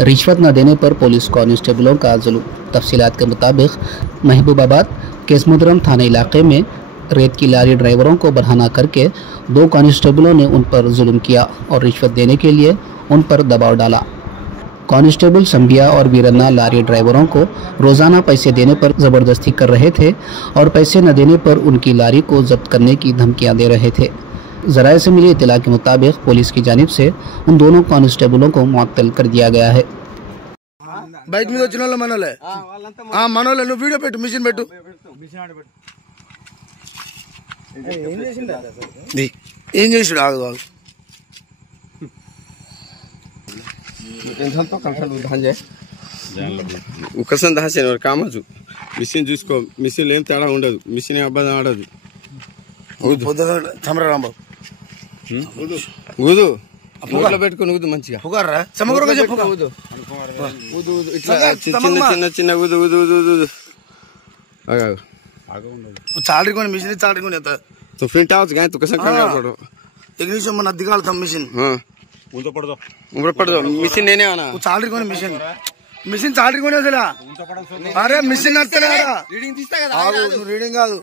रिश्वत न देने पर पुलिस कांस्टेबलों का जुल्म। तफसीलात के मुताबिक महबूबाबाद केसमुद्रम थाना इलाके में रेत की लारी ड्राइवरों को बहाना करके 2 कांस्टेबलों ने उन पर जुल्म किया और रिश्वत देने के लिए उन पर दबाव डाला। कांस्टेबल संबिया और वीरन्ना लारी ड्राइवरों को रोज़ाना पैसे देने पर ज़बरदस्ती कर रहे थे और पैसे न देने पर उनकी लारी को जब्त करने की धमकियां दे रहे थे। ज़राए से मिली इत्तला के मुताबिक पुलिस की जानिब से उन दोनों कांस्टेबलों को मुअत्तल कर दिया गया है। బైక్ మీద వచ్చిన వాళ్ళు మనోలే మనోలే నువ్వు వీడియో పెట్టు మిషన్ పెట్టు ఏం చేసాడు ఆగు ఆగు ఒకసారి దాచాను కామచ్చు మిషన్ చూసుకో మిషన్ ఏం తేడా ఉండదు మిషన్ అబ్బాయి ఆడదు పొద్దున రాంబాబు ఊదు పొగలో పెట్టుకుని ఊదు మంచిగా పొగరా సమగ్రంగా చెప్పు ఊదు ఊదు ఊదు ఇట్లా చిన్న చిన్న చిన్న ఊదు ఊదు ఊదు ఊదు చాలరీ కొని మిషన్ చాలరీ కొని तो फ्रिंट आवाज गए तो कैसे करना पड़ो एक निमिष मन दिखाल था मिशन हां उम्र पड़ दो मिशन लेने आना वो चालरी కొని మిషన్ చాలరీ కొని అసలు అరే మిషన్ నచ్చలేరా రీడింగ్ తీస్తా కదా ఆగు రీడింగ్ కాదు